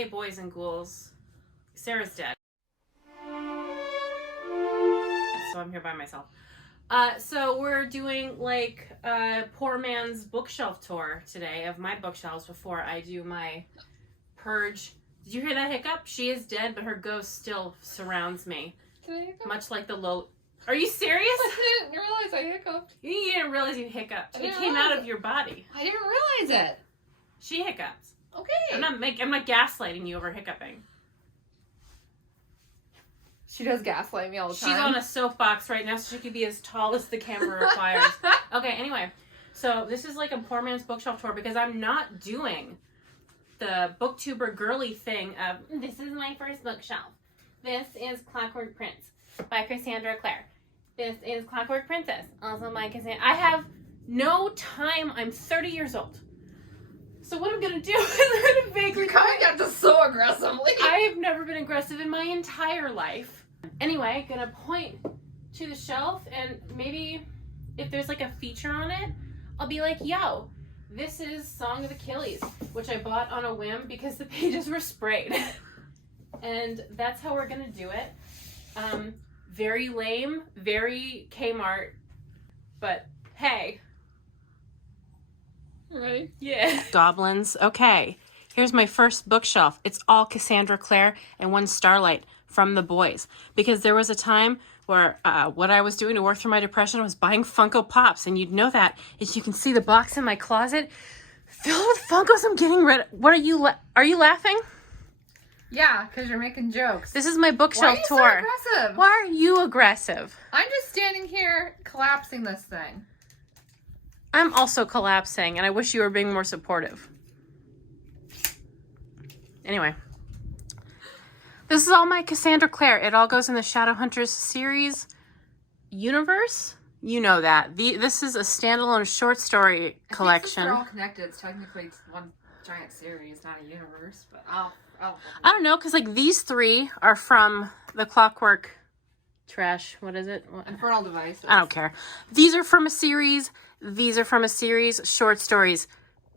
Hey, boys and ghouls. Sarah's dead. So I'm here by myself. So we're doing like a poor man's bookshelf tour today of my bookshelves before I do my purge. Did you hear that hiccup? She is dead, but her ghost still surrounds me. Did I hiccup? Much like the low... Are you serious? I didn't realize I hiccuped. You didn't realize you hiccuped. It came out of your body. I didn't realize it. She hiccuped. Okay. I'm not gaslighting you over hiccuping. She does gaslight me all the time. She's on a soapbox right now, so she could be as tall as the camera requires. Okay, anyway. So this is like a poor man's bookshelf tour because I'm not doing the booktuber girly thing of, this is my first bookshelf. This is Clockwork Prince by Cassandra Clare. This is Clockwork Princess, also by Cassandra. I have no time. I'm 30 years old. So what I'm going to do is I'm going to vaguely... You kind of got this so aggressively. I have never been aggressive in my entire life. Anyway, going to point to the shelf, and maybe if there's like a feature on it, I'll be like, yo, this is Song of Achilles, which I bought on a whim because the pages were sprayed. And that's how we're going to do it. Very lame, very Kmart, but hey. Ready? Yeah. Goblins. Okay. Here's my first bookshelf. It's all Cassandra Clare and one Starlight from The Boys. Because there was a time where what I was doing to work through my depression was buying Funko Pops. And you'd know that as you can see the box in my closet filled with Funkos. I'm getting rid of. What are you laughing? Yeah, because you're making jokes. This is my bookshelf tour. Why are you so aggressive? Why are you aggressive? I'm just standing here collapsing this thing. I'm also collapsing, and I wish you were being more supportive. Anyway. This is all my Cassandra Clare. It all goes in the Shadowhunters series universe. You know that. This is a standalone short story collection. They're all connected. It's technically one giant series, not a universe, but I don't know, because like these three are from the Clockwork Trash. What is it? Infernal Devices. I don't care. These are from a series. These are from a series. Short stories.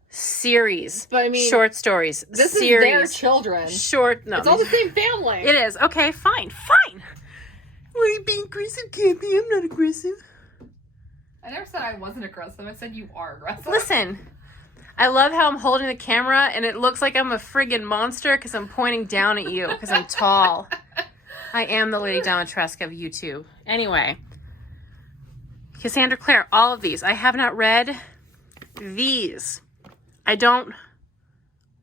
Series. But I mean, short stories. This series. is their children. No. It's all the same family. It is. Okay, fine. Fine. Why are you being aggressive, Cappie? I'm not aggressive. I never said I wasn't aggressive. I said you are aggressive. Listen. I love how I'm holding the camera and it looks like I'm a friggin' monster because I'm pointing down at you because I'm tall. I am the Lady Dimitrescu of YouTube. Anyway. Cassandra Clare, all of these. I have not read these. I don't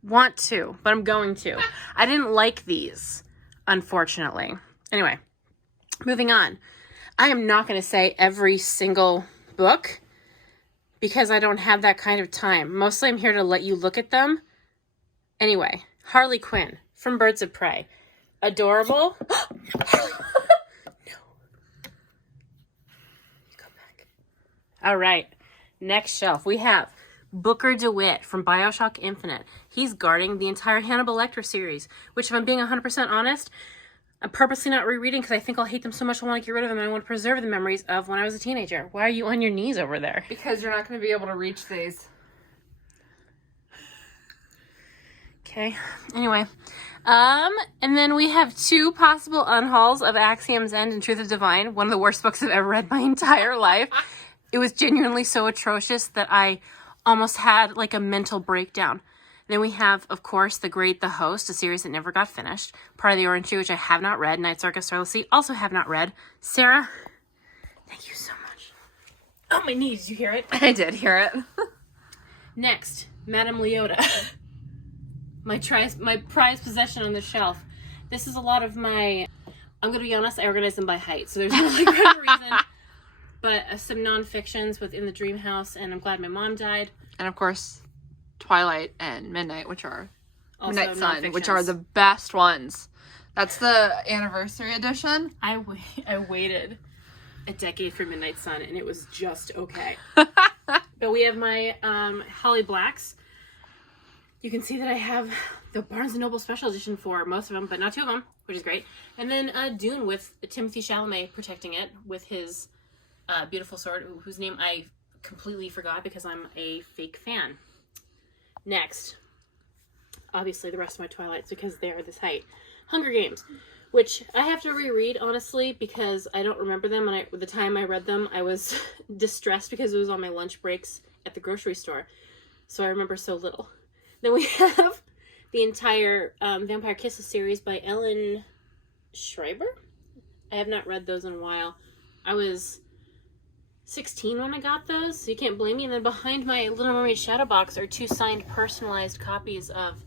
want to, but I'm going to. I didn't like these, unfortunately. Anyway, moving on. I am not going to say every single book because I don't have that kind of time. Mostly I'm here to let you look at them. Anyway, Harley Quinn from Birds of Prey. Adorable. Harley. No. You come back. All right. Next shelf. We have Booker DeWitt from BioShock Infinite. He's guarding the entire Hannibal Lecter series, which if I'm being 100% honest, I'm purposely not rereading because I think I'll hate them so much I want to get rid of them and I want to preserve the memories of when I was a teenager. Why are you on your knees over there? Because you're not going to be able to reach these. Okay. Anyway. And then we have two possible unhauls of Axiom's End and Truth is Divine. One of the worst books I've ever read my entire life. It was genuinely so atrocious that I almost had like a mental breakdown. Then we have, of course, The Great The Host, a series that never got finished. Part of the Orange Tree, which I have not read. Night Circus, Starless Sea, also have not read. Sarah, thank you so much. Oh, my knees, you hear it? I did hear it. Next, Madame Leota. my prized possession on the shelf. This is a lot of my... I'm going to be honest, I organize them by height, so there's no like rhyme or reason. But some non-fictions within the Dream House, and I'm glad my mom died. And of course, Twilight and Midnight, which are also Midnight Sun, which are the best ones. That's the anniversary edition. I waited a decade for Midnight Sun, and it was just okay. But we have my Holly Blacks. You can see that I have the Barnes & Noble Special Edition for most of them, but not two of them, which is great. And then Dune with Timothée Chalamet protecting it with his beautiful sword, whose name I completely forgot because I'm a fake fan. Next, obviously the rest of my Twilights because they are this height. Hunger Games, which I have to reread, honestly, because I don't remember them. And the time I read them, I was distressed because it was on my lunch breaks at the grocery store. So I remember so little. Then we have the entire Vampire Kisses series by Ellen Schreiber. I have not read those in a while. I was 16 when I got those, so you can't blame me. And then behind my Little Mermaid shadow box are 2 signed personalized copies of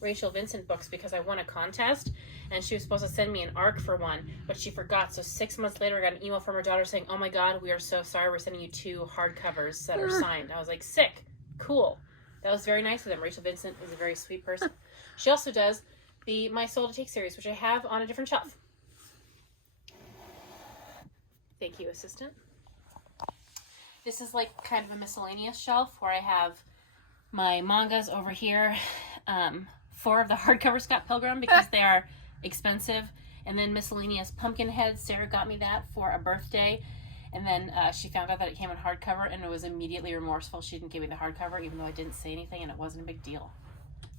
Rachel Vincent books because I won a contest and she was supposed to send me an ARC for one, but she forgot. So 6 months later, I got an email from her daughter saying, "Oh my God, we are so sorry. We're sending you 2 hardcovers that are signed." I was like, sick. Cool. That was very nice of them. Rachel Vincent is a very sweet person. She also does the My Soul to Take series, which I have on a different shelf. Thank you, assistant. This is like kind of a miscellaneous shelf where I have my mangas over here. 4 of the hardcover Scott Pilgrim because they are expensive. And then miscellaneous Pumpkinhead. Sarah got me that for a birthday. And then she found out that it came in hardcover and was immediately remorseful. She didn't give me the hardcover even though I didn't say anything and it wasn't a big deal.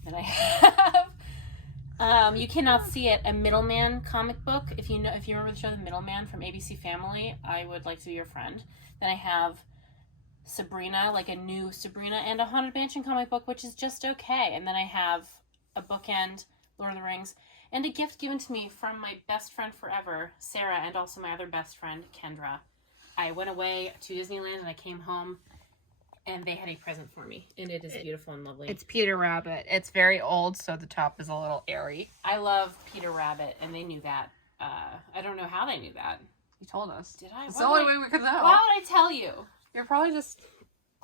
Then I have, you cannot see it, a Middleman comic book. If you remember the show The Middleman from ABC Family, I would like to be your friend. Then I have Sabrina, like a new Sabrina, and a Haunted Mansion comic book, which is just okay. And then I have a bookend, Lord of the Rings, and a gift given to me from my best friend forever, Sarah, and also my other best friend, Kendra. I went away to Disneyland and I came home and they had a present for me. And it is beautiful and lovely. It's Peter Rabbit. It's very old, so the top is a little airy. I love Peter Rabbit, and they knew that. I don't know how they knew that. You told us. Did I? It's the only way we could know. Why would I tell you? You're probably just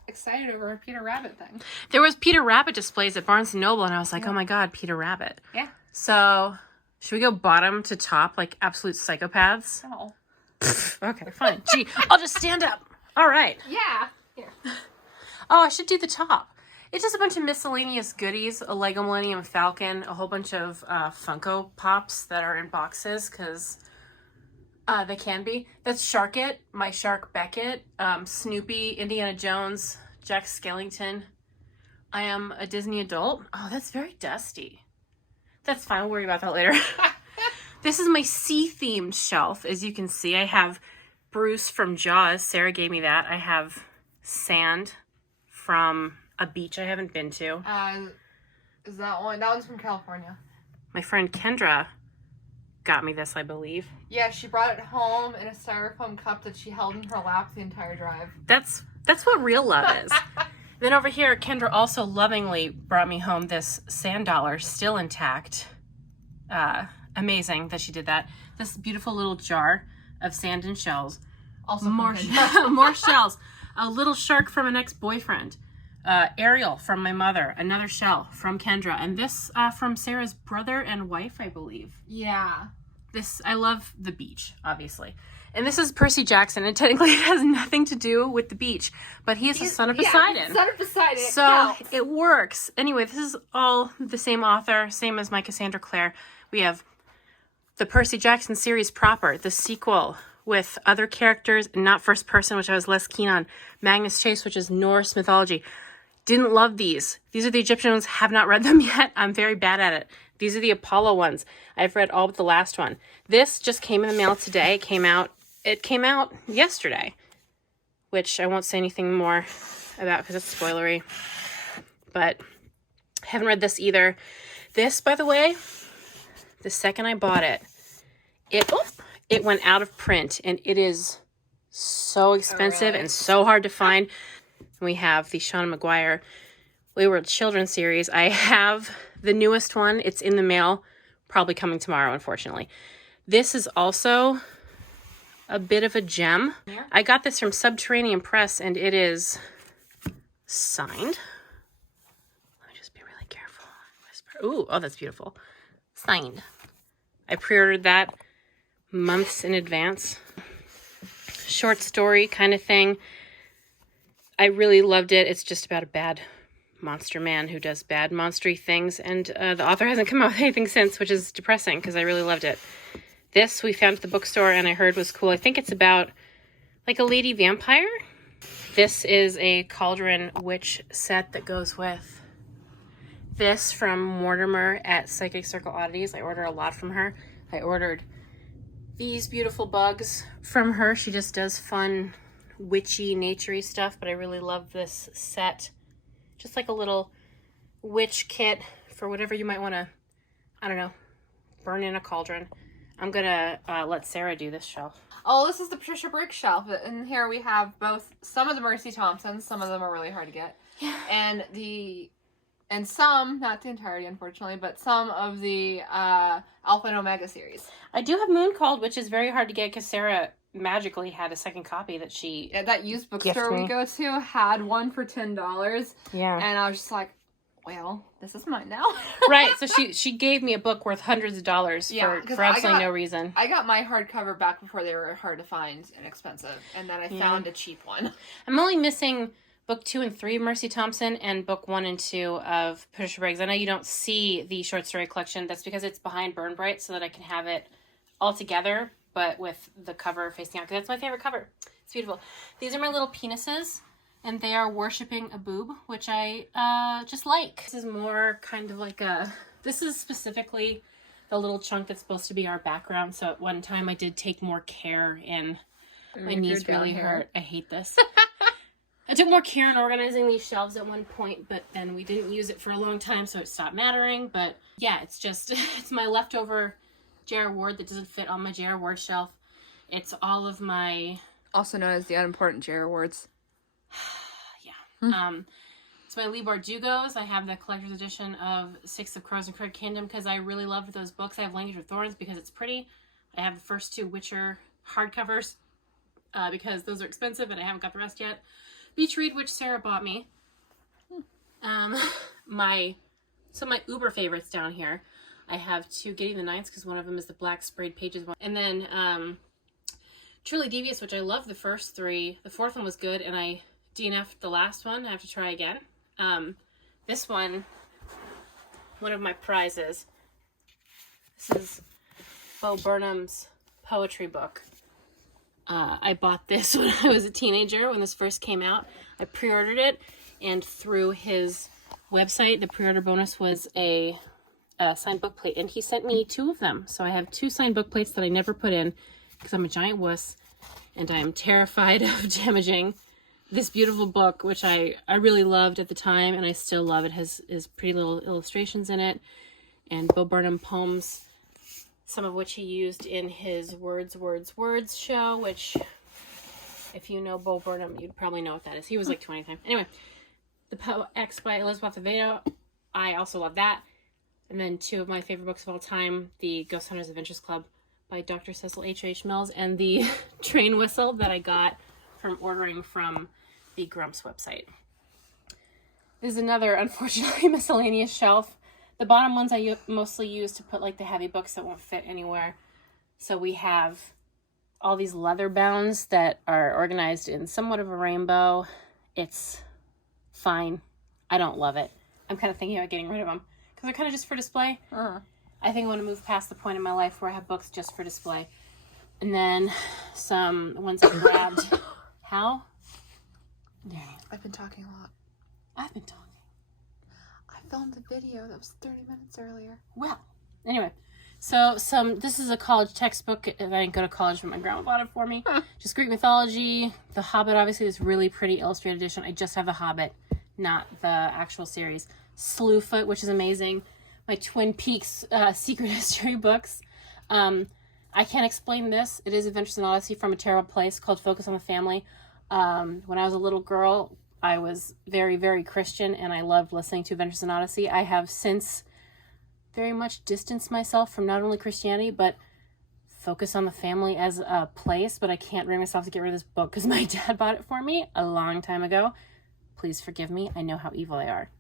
excited over a Peter Rabbit thing. There was Peter Rabbit displays at Barnes & Noble, and I was like, oh my God, Peter Rabbit. Yeah. So, should we go bottom to top, like absolute psychopaths? No. Okay, fine. Gee, I'll just stand up. All right. Yeah. Here. Oh, I should do the top. It's just a bunch of miscellaneous goodies, a Lego Millennium Falcon, a whole bunch of Funko Pops that are in boxes, because they can be. That's Sharkit, my Shark Beckett, Snoopy, Indiana Jones, Jack Skellington. I am a Disney adult. Oh, that's very dusty. That's fine. We'll worry about that later. This is my sea-themed shelf. As you can see, I have Bruce from Jaws. Sarah gave me that. I have sand from a beach I haven't been to. Is that one? That one's from California. My friend Kendra got me this, I believe. Yeah, she brought it home in a styrofoam cup that she held in her lap the entire drive. That's what real love is. Then over here, Kendra also lovingly brought me home this sand dollar, still intact. Amazing that she did that. This beautiful little jar of sand and shells. Also more shells. A little shark from an ex-boyfriend. Ariel from my mother. Another shell from Kendra. And this from Sarah's brother and wife, I believe. Yeah. I love the beach, obviously. And this is Percy Jackson. And technically it has nothing to do with the beach. But he is the son of Poseidon. Yeah, son of Poseidon. So it works. Anyway, this is all the same author. Same as my Cassandra Clare. We have the Percy Jackson series proper. The sequel with other characters and not first person, which I was less keen on. Magnus Chase, which is Norse mythology. Didn't love these. These are the Egyptian ones. Have not read them yet. I'm very bad at it. These are the Apollo ones. I've read all but the last one. This just came in the mail today. It came out yesterday, which I won't say anything more about because it's spoilery. But I haven't read this either. This, by the way, the second I bought it, it went out of print, and it is so expensive and so hard to find. We have the Sean McGuire Wayward Children series. I have the newest one. It's in the mail, probably coming tomorrow, unfortunately. This is also a bit of a gem. Yeah. I got this from Subterranean Press, and it is signed. Let me just be really careful. Ooh, oh, that's beautiful. Signed. I pre-ordered that months in advance. Short story kind of thing. I really loved it. It's just about a bad monster man who does bad monstery things, and the author hasn't come out with anything since, which is depressing because I really loved it. This we found at the bookstore and I heard was cool. I think it's about like a lady vampire. This is a Cauldron Witch set that goes with this from Mortimer at Psychic Circle Oddities. I order a lot from her. I ordered these beautiful bugs from her. She just does fun, witchy, naturey stuff, but I really love this set. Just like a little witch kit for whatever you might want to, I don't know, burn in a cauldron. I'm gonna let Sarah do this shelf. Oh, this is the Patricia Briggs shelf, and here we have both some of the Mercy Thompsons. Some of them are really hard to get, and some, not the entirety, unfortunately, but some of the Alpha and Omega series. I do have Moon Called, which is very hard to get because Sarah magically had a second copy that she that used bookstore we go to had one for $10. Yeah, and I was just like, well, this is mine now. Right, so she gave me a book worth hundreds of dollars for absolutely no reason. I got my hardcover back before they were hard to find and expensive, and then I found a cheap one. I'm only missing book 2 and 3 of Mercy Thompson and book 1 and 2 of Patricia Briggs. I know you don't see the short story collection. That's because it's behind Burn Bright so that I can have it all together, but with the cover facing out, because that's my favorite cover. It's beautiful. These are my little penises. And they are worshipping a boob, which I just like. This is more kind of like this is specifically the little chunk that's supposed to be our background. So at one time I did take more care in. My knees really hurt. I hate this. I took more care in organizing these shelves at one point, but then we didn't use it for a long time, so it stopped mattering. But yeah, it's just, it's my leftover J.R. Ward that doesn't fit on my J.R. Ward shelf. It's all of my... Also known as the unimportant J.R. Wards. It's my Lee Bardugos. I have the collector's edition of Six of Crows and Crooked Kingdom because I really loved those books. I have Language of Thorns because it's pretty. I have the first 2 Witcher hardcovers because those are expensive and I haven't got the rest yet. Beach Read, which Sarah bought me. My Uber favorites down here. I have 2 Gideon the Ninths because one of them is the black sprayed pages one. And then Truly Devious, which I love the first 3. The 4th one was good and I DNF'd the last one. I have to try again. This one of my prizes. This is Bo Burnham's poetry book. I bought this when I was a teenager when this first came out. I pre-ordered it, and through his website, the pre-order bonus was a signed book plate, and he sent me 2 of them. So I have 2 signed book plates that I never put in because I'm a giant wuss, and I am terrified of damaging this beautiful book, which I really loved at the time, and I still love. It has pretty little illustrations in it, and Bo Burnham poems, some of which he used in his Words, Words, Words show, which, if you know Bo Burnham, you'd probably know what that is. He was like 20 times. Anyway, The X by Elizabeth Avedo, I also love that. And then 2 of my favorite books of all time, The Ghost Hunters Adventures Club by Dr. Cecil H.H. Mills, and the Train Whistle that I got from ordering from the Grumps website. This is another, unfortunately, miscellaneous shelf. The bottom ones I mostly use to put like the heavy books that won't fit anywhere. So we have all these leather bounds that are organized in somewhat of a rainbow. It's fine. I don't love it. I'm kind of thinking about getting rid of them because they're kind of just for display. I think I want to move past the point in my life where I have books just for display. And then some ones I grabbed. How? There you go. I've been talking a lot. I've been talking. I filmed a video that was 30 minutes earlier. Well, anyway, so this is a college textbook. I didn't go to college, but my grandma bought it for me. Just Greek mythology. The Hobbit, obviously, this really pretty illustrated edition. I just have the Hobbit, not the actual series. Slewfoot, which is amazing. My Twin Peaks secret history books. I can't explain this. It is Adventures in Odyssey from a Terrible Place called Focus on the Family. When I was a little girl, I was very, very Christian, and I loved listening to Adventures in Odyssey. I have since very much distanced myself from not only Christianity, but Focus on the Family as a place, but I can't bring myself to get rid of this book because my dad bought it for me a long time ago. Please forgive me. I know how evil they are.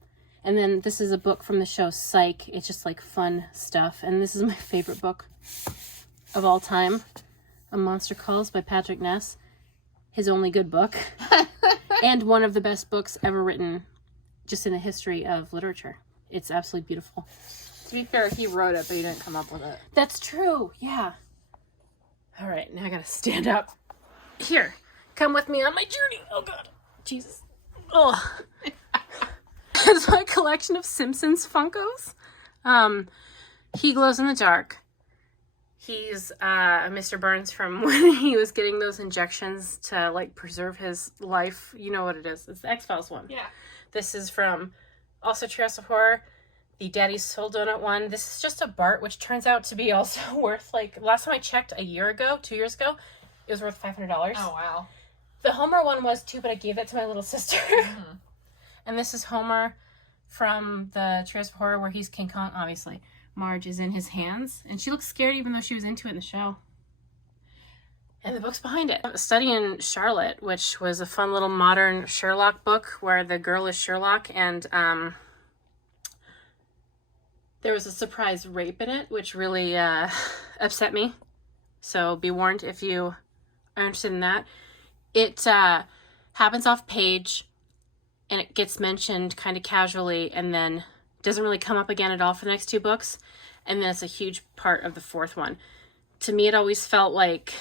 And then this is a book from the show Psych. It's just like fun stuff, and this is my favorite book of all time, A Monster Calls by Patrick Ness. His only good book, and one of the best books ever written just in the history of literature. It's absolutely beautiful. To be fair, he wrote it, but he didn't come up with it. That's true, yeah. All right, now I gotta stand up. Here, come with me on my journey. Oh, God. Jesus. Oh. is my collection of Simpsons Funkos. He glows in the dark. He's Mr. Burns from when he was getting those injections to like preserve his life. You know what it is. It's the X-Files one. Yeah. This is from also Treehouse of Horror, the Daddy's Soul Donut one. This is just a Bart, which turns out to be also worth, like, last time I checked 2 years ago, it was worth $500. Oh, wow. The Homer one was too, but I gave it to my little sister. Mm-hmm. And this is Homer from the Treehouse of Horror where he's King Kong, obviously. Marge is in his hands, and she looks scared even though she was into it in the show. And the book's behind it. Study in Charlotte, which was a fun little modern Sherlock book where the girl is Sherlock, and there was a surprise rape in it, which really upset me. So be warned if you are interested in that. It happens off page, and it gets mentioned kind of casually, and then doesn't really come up again at all for the next 2 books, and then it's a huge part of the 4th one. To me, it always felt like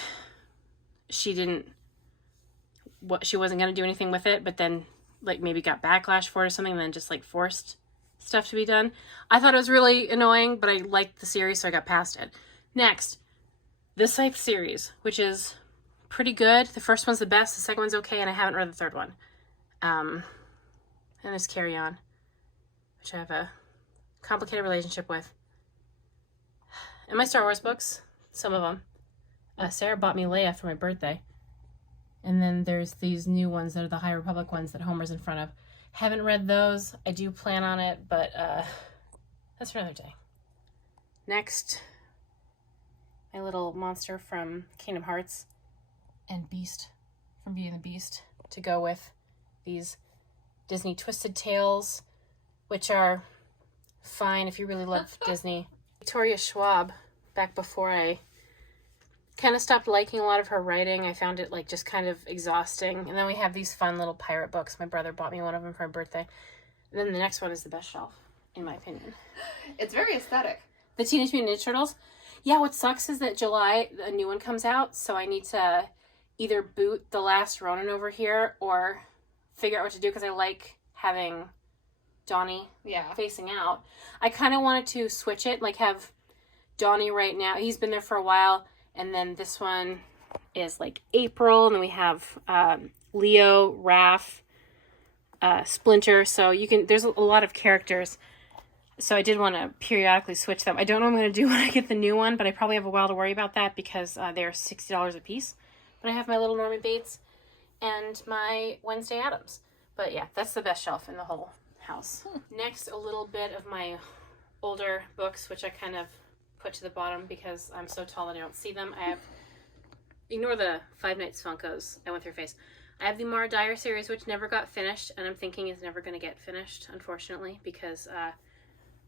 she wasn't going to do anything with it, but then like maybe got backlash for it or something, and then just like forced stuff to be done. I thought it was really annoying, but I liked the series, so I got past it. Next, the Scythe series, which is pretty good. The first one's the best, the second one's okay, and I haven't read the 3rd one. And there's Carry On, which I have a complicated relationship with. And my Star Wars books, some of them. Sarah bought me Leia for my birthday. And then there's these new ones that are the High Republic ones that Homer's in front of. Haven't read those. I do plan on it, but that's for another day. Next, my little monster from Kingdom Hearts and Beast from Beauty and the Beast to go with these Disney Twisted Tales, which are fine if you really love Disney. Victoria Schwab, back before I kind of stopped liking a lot of her writing. I found it like just kind of exhausting. And then we have these fun little pirate books. My brother bought me one of them for my birthday. And then the next one is the best shelf, in my opinion. It's very aesthetic. The Teenage Mutant Ninja Turtles. Yeah, what sucks is that July, a new one comes out, so I need to either boot The Last Ronin over here or figure out what to do, because I like having Donnie facing out. I kind of wanted to switch it, like have Donnie right now. He's been there for a while, and then this one is like April, and then we have Leo, Raph, Splinter. So you can, there's a lot of characters. So I did want to periodically switch them. I don't know what I'm going to do when I get the new one, but I probably have a while to worry about that because they're $60 a piece. But I have my little Norman Bates and my Wednesday Addams. But yeah, that's the best shelf in the whole house. Next, a little bit of my older books, which I kind of put to the bottom because I'm so tall that I don't see them. I have, ignore the Five Nights Funkos, I went through phase. I have the Mara Dyer series, which never got finished, and I'm thinking is never going to get finished, unfortunately, because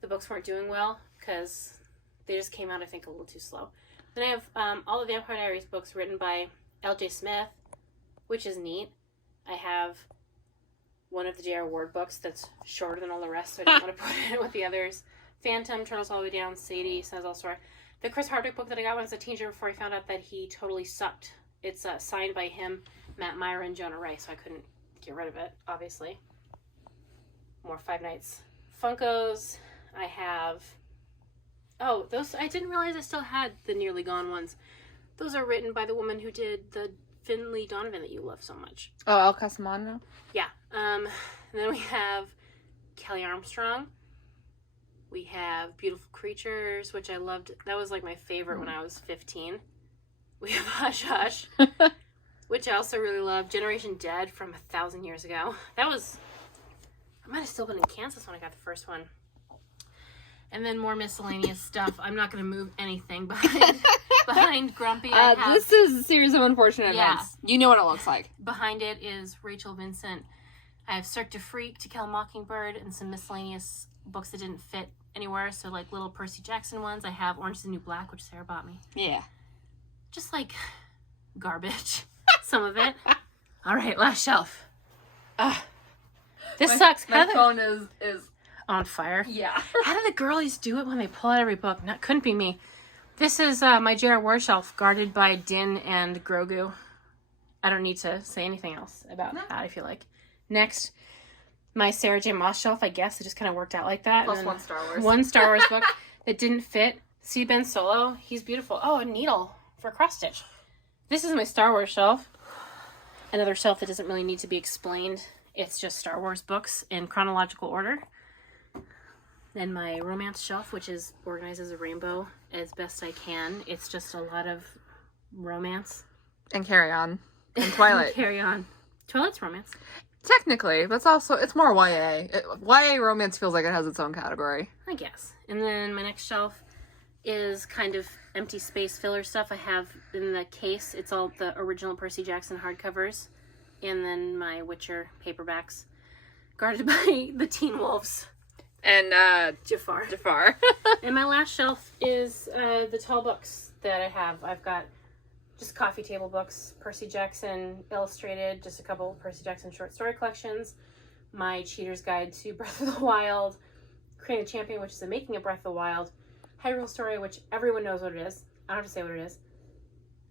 the books weren't doing well, because they just came out, I think, a little too slow. Then I have all the Vampire Diaries books written by L.J. Smith, which is neat. I have one of the J.R. Ward books that's shorter than all the rest, so I didn't want to put it with the others. Phantom, Turtles All the Way Down, Sadie, Says All Story. The Chris Hardwick book that I got when I was a teenager before I found out that he totally sucked. It's signed by him, Matt Myra, and Jonah Ray, so I couldn't get rid of it, obviously. More Five Nights Funkos. I have... Oh, those... I didn't realize I still had the Nearly Gone ones. Those are written by the woman who did the Finley Donovan that you love so much. Oh, El Casamano? Yeah. And then we have Kelly Armstrong. We have Beautiful Creatures, which I loved. That was like my favorite when I was 15. We have Hush Hush, which I also really love. Generation Dead from 1,000 years ago. That was... I might have still been in Kansas when I got the first one. And then more miscellaneous stuff. I'm not going to move anything behind Grumpy. This is a series of unfortunate events. You know what it looks like. Behind it is Rachel Vincent. I have Cirque du Freak, To Kill a Mockingbird, and some miscellaneous books that didn't fit anywhere. So like little Percy Jackson ones. I have Orange is the New Black, which Sarah bought me. Yeah. Just like garbage. Some of it. All right, last shelf. This sucks. My phone is on fire. Yeah. How do the girlies do it when they pull out every book? That couldn't be me. This is my J.R. Ward shelf, guarded by Din and Grogu. I don't need to say anything else about that, I feel like. Next, my Sarah J. Maas shelf, I guess. It just kind of worked out like that. Plus and one Star Wars. One Star Wars book that didn't fit. See Ben Solo. He's beautiful. Oh, a needle for cross stitch. This is my Star Wars shelf. Another shelf that doesn't really need to be explained. It's just Star Wars books in chronological order. Then my romance shelf, which is organized as a rainbow as best I can. It's just a lot of romance. And Carry On. And Twilight. Carry On. Twilight's romance. Technically, that's also, it's more YA. YA romance feels like it has its own category. I guess. And then my next shelf is kind of empty space filler stuff. I have in the case, it's all the original Percy Jackson hardcovers. And then my Witcher paperbacks. Guarded by the Teen Wolves. And Jafar. And my last shelf is the tall books that I have. I've got just coffee table books, Percy Jackson Illustrated, just a couple Percy Jackson short story collections, my Cheater's Guide to Breath of the Wild, Creating a Champion, which is the making of Breath of the Wild, Hyrule Story, which everyone knows what it is. I don't have to say what it is.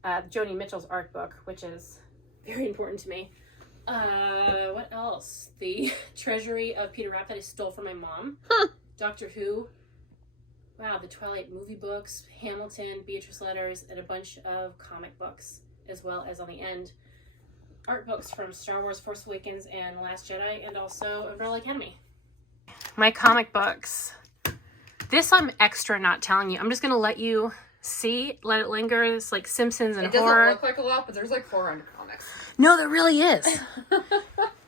Joni Mitchell's art book, which is very important to me. What else? The Treasury of Peter Rapp that I stole from my mom. Doctor Who. Wow, the Twilight movie books, Hamilton, Beatrice Letters, and a bunch of comic books, as well as on the end, art books from Star Wars, Force Awakens, and Last Jedi, and also Umbrella Academy. My comic books. This I'm extra not telling you. I'm just going to let you see, let it linger. It's like Simpsons and horror. It doesn't look like a lot, but there's like 400 comics. No, there really is. But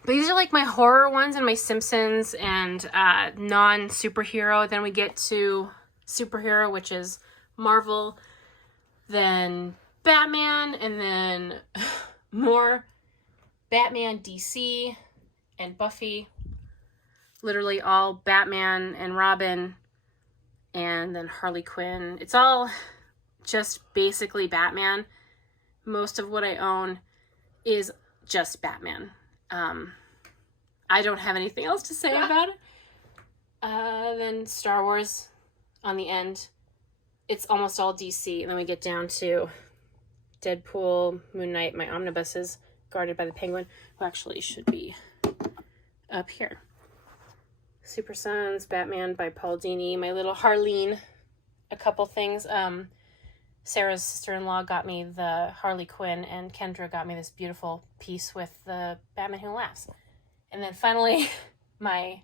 these are like my horror ones and my Simpsons and non-superhero. Then we get to superhero, which is Marvel, then Batman, and then more Batman, DC, and Buffy. Literally all Batman and Robin, and then Harley Quinn. It's all just basically Batman. Most of what I own is just Batman. I don't have anything else to say about it. Then Star Wars on the end. It's almost all DC. And then we get down to Deadpool, Moon Knight, my omnibuses, guarded by the Penguin, who actually should be up here. Super Sons, Batman by Paul Dini, my little Harleen, a couple things. Sarah's sister-in-law got me the Harley Quinn, and Kendra got me this beautiful piece with the Batman Who Laughs. And then finally, my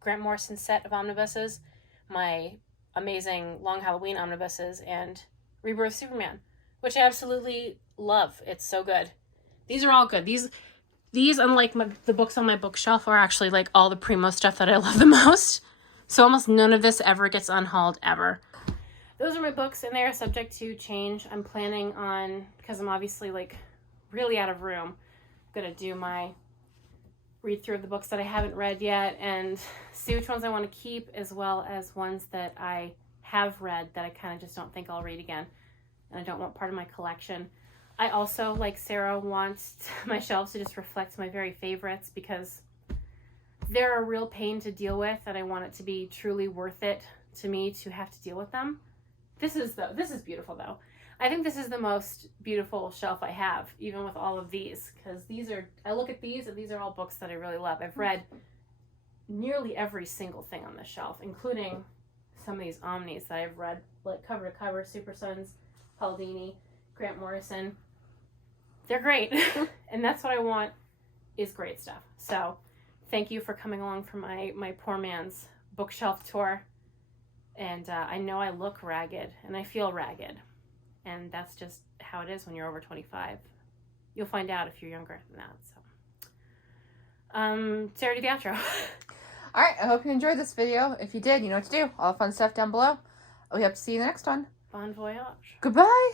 Grant Morrison set of omnibuses, my amazing Long Halloween omnibuses, and Rebirth Superman, which I absolutely love. It's so good. These are all good. These unlike the books on my bookshelf, are actually like all the primo stuff that I love the most. So almost none of this ever gets unhauled, ever. Those are my books, and they are subject to change. I'm planning on, because I'm obviously like really out of room, I'm going to do my read through of the books that I haven't read yet and see which ones I want to keep, as well as ones that I have read that I kind of just don't think I'll read again, and I don't want part of my collection. I also, like Sarah, want my shelves to just reflect my very favorites, because they're a real pain to deal with, and I want it to be truly worth it to me to have to deal with them. This is beautiful though. I think this is the most beautiful shelf I have, even with all of these, because I look at these, and these are all books that I really love. I've read nearly every single thing on this shelf, including some of these omnis that I've read, like cover to cover, Super Sons, Paul Dini, Grant Morrison. They're great. And that's what I want, is great stuff. So thank you for coming along for my poor man's bookshelf tour. And I know I look ragged, and I feel ragged. And that's just how it is when you're over 25. You'll find out if you're younger than that. So, Sarah, do the outro. All right, I hope you enjoyed this video. If you did, you know what to do. All the fun stuff down below. We hope to see you in the next one. Bon voyage. Goodbye.